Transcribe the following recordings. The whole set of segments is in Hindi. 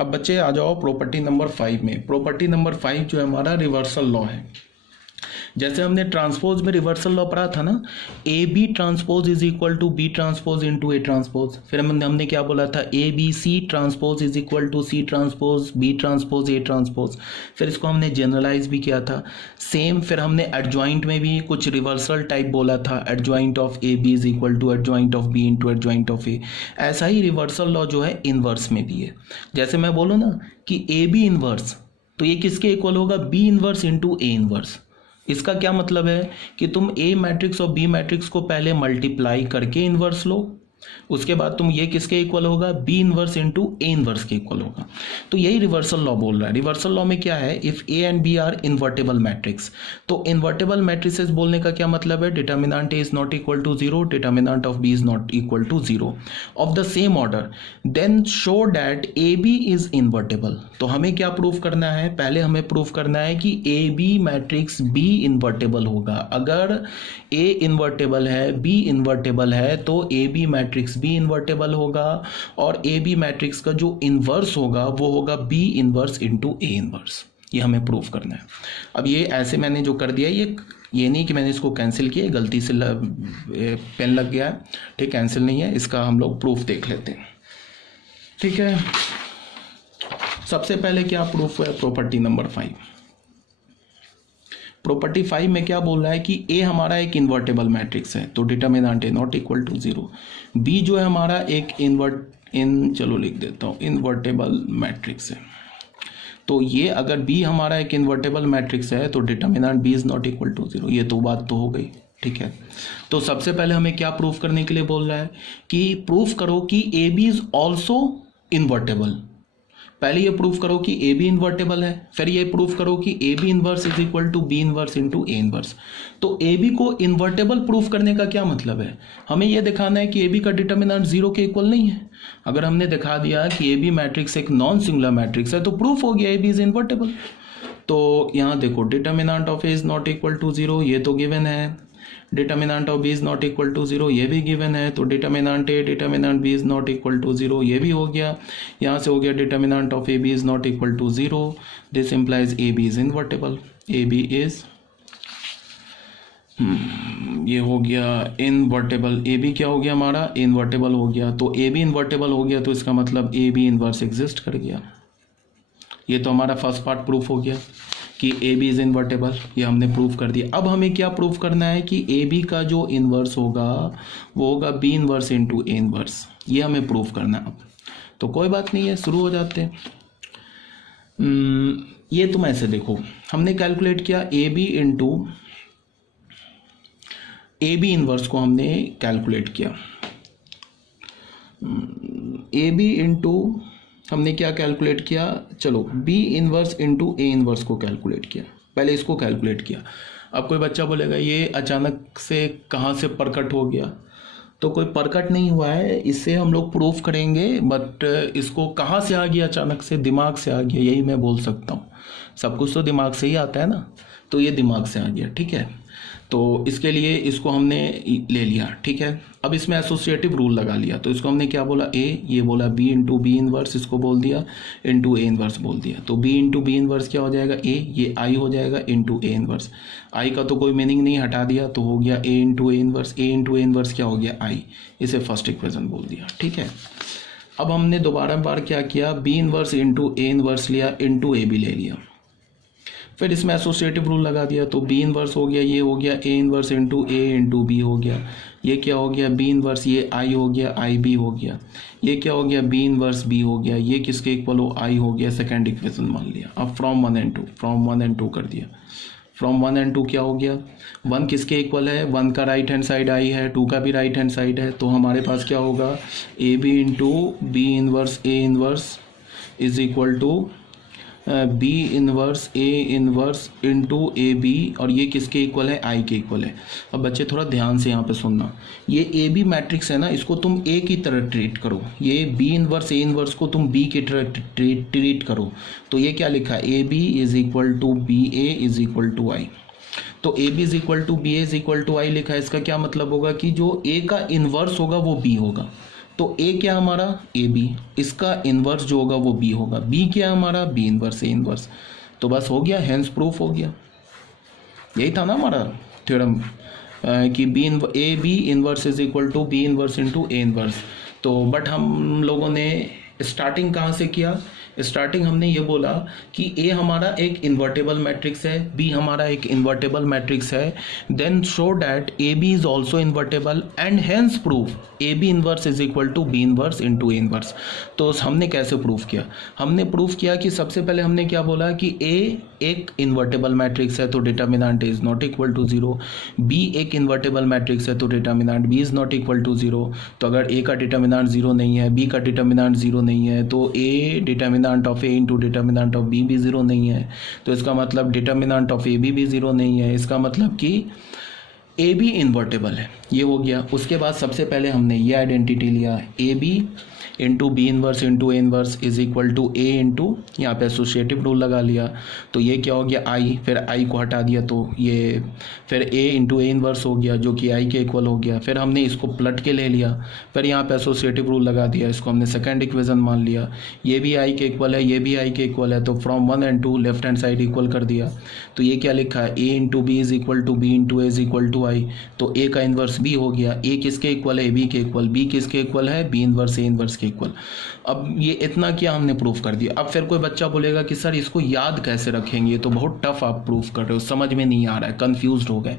अब बच्चे आ जाओ प्रॉपर्टी नंबर 5 में। प्रॉपर्टी नंबर 5 जो है हमारा रिवर्सल लॉ है। जैसे हमने ट्रांसपोज में रिवर्सल लॉ पढ़ा था ना, A B transpose is equal to B transpose into A transpose. फिर हमने क्या बोला था, A B C transpose is equal to C transpose B transpose A transpose. फिर इसको हमने जनरलाइज भी किया था सेम। फिर हमने एडजॉइंट में भी कुछ रिवर्सल टाइप बोला था, adjoint of A B is equal to adjoint of B into adjoint of A. ऐसा ही रिवर्सल लॉ जो है इनवर्स में भी है। जैसे मैं बोलूँ ना कि ए बी इनवर्स, तो ये किसके इक्वल होगा, B inverse into A inverse. इसका क्या मतलब है कि तुम ए मैट्रिक्स और बी मैट्रिक्स को पहले मल्टीप्लाई करके इन्वर्स लो, उसके बाद तुम ये किसके इक्वल होगा, B inverse into A inverse के इक्वल होगा। तो यही रिवर्सल लॉ बोल रहा है। रिवर्सल लॉ में क्या है, if A and B are invertible matrix. तो इन्वर्टेबल मैट्रिसेस बोलने का क्या मतलब है, determinant A is not equal to zero, determinant of B is not equal to zero of the same order, then show that A B is invertible. तो हमें क्या प्रूव करना है, पहले हमें प्रूव करना है कि ए बी मैट्रिक्स बी इन्वर्टेबल होगा। अगर ए इन्वर्टेबल है, बी इन्वर्टेबल है, तो ए बी मैट्रिक्स बी इन्वर्टेबल होगा और ए बी मैट्रिक्स का जो इन्वर्स होगा वो होगा B inverse into A inverse. ये हमें प्रूव करना है। अब ये ऐसे मैंने जो कर दिया, ये नहीं कि मैंने इसको कैंसिल किया, गलती से पेन लग गया है, ठीक, कैंसिल नहीं है। इसका हम लोग प्रूफ देख लेते हैं, ठीक है। सबसे पहले क्या प्रूफ है, प्रॉपर्टी नंबर 5। प्रॉपर्टी 5 में क्या बोल रहा है कि ए हमारा एक इन्वर्टेबल मैट्रिक्स है, तो determinant A not equal to zero. B जो है हमारा एक चलो लिख देता हूँ, इन्वर्टेबल मैट्रिक्स है। तो ये अगर बी हमारा एक इन्वर्टेबल मैट्रिक्स है तो determinant B is not equal to zero. ये तो बात तो हो गई, ठीक है। तो सबसे पहले हमें क्या प्रूफ करने के लिए बोल रहा है कि प्रूफ करो कि A B is also invertible. पहले ये प्रूफ करो कि ए बी इन्वर्टेबल है, फिर ये प्रूफ करो कि A B inverse is equal to B inverse into A inverse. तो ए बी को इन्वर्टेबल प्रूफ करने का क्या मतलब है, हमें ये दिखाना है कि ए बी का डिटर्मिनेंट जीरो के इक्वल नहीं है। अगर हमने दिखा दिया कि ए बी मैट्रिक्स एक नॉन सिंगुलर मैट्रिक्स है तो प्रूफ हो गया ए बी इज इन्वर्टेबल। तो यहाँ देखो, determinant of A is not equal to zero, ये तो गिवन है। Determinant of B is not equal to zero, ये भी गिवन है। तो determinant A determinant B is not equal to zero, ये भी हो गया। यहाँ से हो गया determinant of A B is not equal to zero, this implies A B is invertible. A B is ये हो गया इनवर्टेबल। ए बी क्या हो गया हमारा, इनवर्टेबल हो गया। तो ए बी इनवर्टेबल हो गया तो इसका मतलब ए बी इनवर्स एग्जिस्ट कर गया। ये तो हमारा फर्स्ट पार्ट प्रूफ हो गया कि ए बी इज इन्वर्टेबल, ये हमने प्रूफ कर दिया। अब हमें क्या प्रूफ करना है कि ए बी का जो इन्वर्स होगा वो होगा B inverse into A inverse, ये हमें प्रूफ करना है। अब तो कोई बात नहीं है, शुरू हो जाते हैं। ये तुम ऐसे देखो, हमने कैलकुलेट किया A B into A B inverse को हमने कैलकुलेट किया। ए बी इंटू हमने क्या कैलकुलेट किया, चलो B inverse into A inverse को कैलकुलेट किया। पहले इसको कैलकुलेट किया। अब कोई बच्चा बोलेगा ये अचानक से कहाँ से प्रकट हो गया, तो कोई प्रकट नहीं हुआ है, इससे हम लोग प्रूफ करेंगे। बट इसको कहाँ से आ गया, अचानक से दिमाग से आ गया, यही मैं बोल सकता हूँ। सब कुछ तो दिमाग से ही आता है ना, तो ये दिमाग से आ गया, ठीक है। तो इसके लिए इसको हमने ले लिया, ठीक है। अब इसमें एसोसिएटिव रूल लगा लिया। तो इसको हमने क्या बोला, ए, ये बोला बी इंटू बी इनवर्स, इसको बोल दिया इंटू ए इनवर्स बोल दिया। तो बी इंटू बी इनवर्स क्या हो जाएगा, ए, ये आई हो जाएगा इंटू ए इनवर्स। आई का तो कोई मीनिंग नहीं, हटा दिया तो हो गया A into A inverse. A into A inverse क्या हो गया, आई। इसे फर्स्ट इक्वेशन बोल दिया, ठीक है। अब हमने दोबारा बार क्या किया, B inverse into A inverse लिया इंटू ए बी ले लिया। फिर इसमें एसोसिएटिव रूल लगा दिया। तो बी इनवर्स हो गया, ये हो गया A inverse into A into B हो गया। ये क्या हो गया, बी इनवर्स, ये आई हो गया, आई बी हो गया। ये क्या हो गया, बी इनवर्स बी हो गया। ये किसके इक्वल हो, आई हो गया। सेकेंड इक्वेशन मान लिया। अब फ्रॉम वन एंड टू कर दिया। फ्रॉम वन एंड टू क्या हो गया, वन किसके इक्वल है, वन का राइट हैंड साइड आई है, टू का भी राइट हैंड साइड है। तो हमारे पास क्या होगा, A B into B inverse A inverse is equal to B inverse A inverse into A B, और ये किसके इक्वल है, आई के इक्वल है। अब बच्चे थोड़ा ध्यान से यहाँ पे सुनना, ये ए बी मैट्रिक्स है ना, इसको तुम ए की तरह ट्रीट करो। ये बी इनवर्स ए इनवर्स को तुम बी की तरह ट्रीट करो। तो ये क्या लिखा है, A B is equal to B A is equal to I. तो A B is equal to B A is equal to I लिखा है। इसका क्या मतलब होगा कि जो ए का इनवर्स होगा वो बी होगा। तो ए क्या हमारा ए बी, इसका इन्वर्स जो होगा वो बी होगा, बी क्या हमारा बी इन्वर्स ए इन्वर्स। तो बस हो गया, हेंस प्रूफ हो गया। यही था ना हमारा थ्योरम कि A B inverse is equal to B inverse into A inverse. तो बट हम लोगों ने स्टार्टिंग कहाँ से किया, स्टार्टिंग हमने ये बोला कि ए हमारा एक इन्वर्टेबल मैट्रिक्स है, बी हमारा एक इन्वर्टेबल मैट्रिक्स है, then show that A B is also invertible and hence proof A B inverse is equal to B inverse into A inverse. तो हमने कैसे प्रूफ किया, हमने प्रूफ किया कि सबसे पहले हमने क्या बोला कि ए एक इन्वर्टेबल मैट्रिक्स है तो determinant is not equal to zero, B एक इन्वर्टेबल मैट्रिक्स है तो determinant B is not equal to zero. तो अगर ए का डिटर्मिनेंट जीरो नहीं है, बी का डिटर्मिनेंट जीरो नहीं है, तो A determinant of A into determinant of B भी जीरो नहीं है, तो इसका मतलब डिटर्मिनेंट ऑफ ए बी भी जीरो नहीं है, इसका मतलब कि ए बी इन्वर्टेबल है। ये हो गया। उसके बाद सबसे पहले हमने ये आइडेंटिटी लिया, A B into B inverse into A inverse is equal to A into, यहाँ पे एसोसिएटिव रूल लगा लिया, तो ये क्या हो गया आई, फिर आई को हटा दिया तो ये फिर ए इंटू ए इन्वर्स हो गया जो कि आई के इक्वल हो गया। फिर हमने इसको पलट के ले लिया, फिर यहाँ पे एसोसिएटिव रूल लगा दिया, इसको हमने सेकंड इक्वेशन मान लिया, ये भी आई के इक्वल है, ये भी आई के इक्वल है, तो from 1 and 2 left hand side equal कर दिया। तो ये क्या लिखा है, A into B is equal to B into A is equal to I, तो ए का इन्वर्स बी हो गया, ए किसके इक्वल है ए बी के इक्वल, बी किसके इक्वल है बी इन्वर्स ए इन्वर्स के इक्वल। अब ये इतना क्या हमने प्रूफ कर दिया। अब फिर कोई बच्चा बोलेगा कि सर इसको याद कैसे रखेंगे, ये तो बहुत टफ आप प्रूफ कर रहे हो, समझ में नहीं आ रहा है, कंफ्यूज्ड हो गए।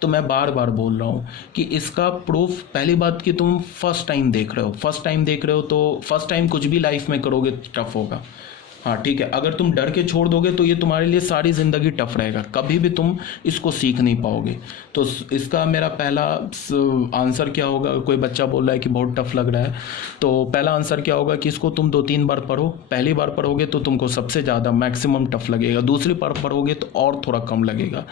तो मैं बार बार बोल रहा हूँ कि इसका प्रूफ, पहली बात कि तुम फर्स्ट टाइम देख रहे हो, तो फर्स्ट टाइम कुछ भी लाइफ में करोगे टफ होगा, हाँ ठीक है। अगर तुम डर के छोड़ दोगे तो ये तुम्हारे लिए सारी ज़िंदगी टफ रहेगा, कभी भी तुम इसको सीख नहीं पाओगे। तो इसका मेरा पहला आंसर क्या होगा, कोई बच्चा बोल रहा है कि बहुत टफ लग रहा है, तो पहला आंसर क्या होगा कि इसको तुम 2-3 बार पढ़ो। पहली बार पढ़ोगे तो तुमको सबसे ज़्यादा मैक्सिमम टफ लगेगा, दूसरी बार पढ़ोगे तो और थोड़ा कम लगेगा,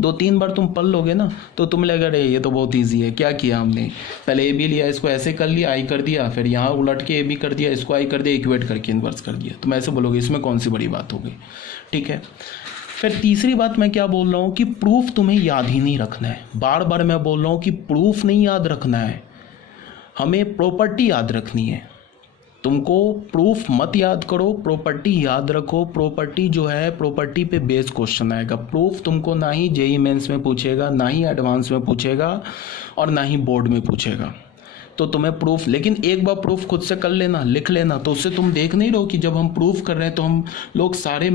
2-3 बार तुम पढ़ लोगे ना तो तुम लगेगा अरे ये तो बहुत ईजी है। क्या किया हमने, पहले ए बी लिया, इसको ऐसे कर लिया, आई कर दिया, फिर यहाँ उलट के ए बी कर दिया, इसको आई कर दिया, इक्वेट करके इन्वर्स कर दिया। तुम ऐसे बोलोगे इसमें कौन सी बड़ी बात होगी, ठीक है। फिर तीसरी बात मैं क्या बोल रहा हूं कि प्रूफ तुम्हें याद ही नहीं रखना है, बार बार मैं बोल रहा हूं कि प्रूफ नहीं याद रखना है, हमें प्रॉपर्टी याद रखनी है। तुमको प्रूफ मत याद करो, प्रॉपर्टी याद रखो। प्रॉपर्टी जो है, प्रॉपर्टी पे बेस्ड क्वेश्चन आएगा। प्रूफ तुमको ना ही जेईई मेंस में पूछेगा, ना ही एडवांस में पूछेगा, और ना ही बोर्ड में पूछेगा। तो तुम्हें प्रूफ, लेकिन एक बार प्रूफ खुद से कर लेना, लिख लेना, तो उससे तुम देख नहीं रहो कि जब हम प्रूफ कर रहे हैं तो हम लोग सारे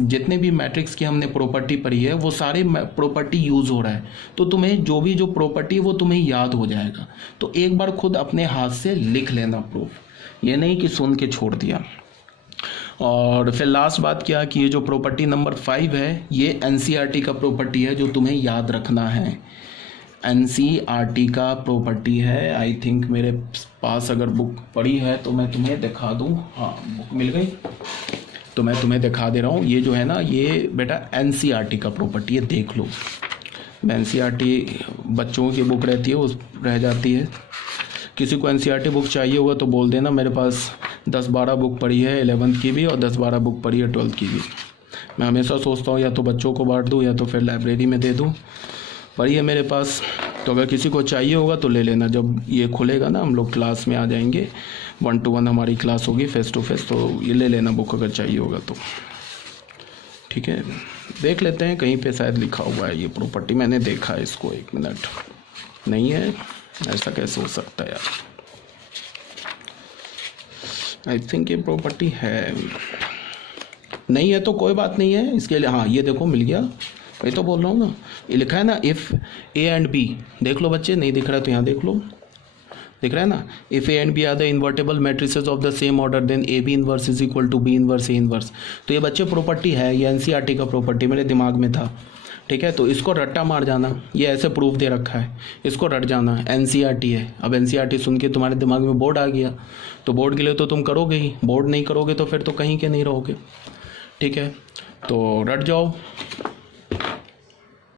जितने भी मैट्रिक्स की हमने प्रॉपर्टी पढ़ी है वो सारे प्रॉपर्टी यूज़ हो रहा है, तो तुम्हें जो प्रॉपर्टी है वो तुम्हें याद हो जाएगा। तो एक बार खुद अपने हाथ से लिख लेना प्रूफ, ये नहीं कि सुन के छोड़ दिया। और फिर लास्ट बात क्या कि ये जो प्रॉपर्टी नंबर 5 है ये एनसीईआरटी का प्रॉपर्टी है जो तुम्हें याद रखना है। एनसीईआरटी का प्रॉपर्टी है, आई थिंक मेरे पास अगर बुक पड़ी है तो मैं तुम्हें दिखा दूँ, हाँ बुक मिल गई तो मैं तुम्हें दिखा दे रहा हूँ। ये जो है ना, ये बेटा एनसीईआरटी का प्रॉपर्टी है, देख लो। एनसीईआरटी बच्चों की बुक रहती है, वो रह जाती है। किसी को एनसीईआरटी बुक चाहिए होगा तो बोल देना, मेरे पास 10-12 बुक पड़ी है 11th की भी, और 10-12 बुक पड़ी है 12th की भी। मैं हमेशा सोचता हूँ या तो बच्चों को बांट दूँ या तो फिर लाइब्रेरी में दे दूँ, पड़ी है मेरे पास। तो अगर किसी को चाहिए होगा तो ले लेना, जब ये खुलेगा ना हम लोग क्लास में आ जाएंगे, 1-to-1 हमारी क्लास होगी फेस टू फेस, तो ये ले लेना बुक अगर चाहिए होगा तो, ठीक है। देख लेते हैं, कहीं पे शायद लिखा हुआ है ये प्रॉपर्टी, मैंने देखा है इसको, 1 मिनट। नहीं है, ऐसा कैसे हो सकता है यार, आई थिंक ये प्रॉपर्टी है, नहीं है तो कोई बात नहीं है इसके लिए। हाँ ये देखो मिल गया, वही तो बोल रहा हूँ ना, ये लिखा है ना, इफ़ ए एंड बी, देख लो बच्चे, नहीं दिख रहा है तो यहाँ देख लो, दिख रहा है ना, if A and B are the invertible matrices of the same order then A B inverse is equal to B inverse A inverse. तो ये बच्चे प्रॉपर्टी है, ये एनसीईआरटी का प्रॉपर्टी मेरे दिमाग में था, ठीक है। तो इसको रट्टा मार जाना, ये ऐसे प्रूफ दे रखा है, इसको रट जाना, एनसीईआरटी है। अब एनसीईआरटी सुन के तुम्हारे दिमाग में बोर्ड आ गया, तो बोर्ड के लिए तो तुम करोगे ही, बोर्ड नहीं करोगे तो फिर तो कहीं के नहीं रहोगे, ठीक है। तो रट जाओ।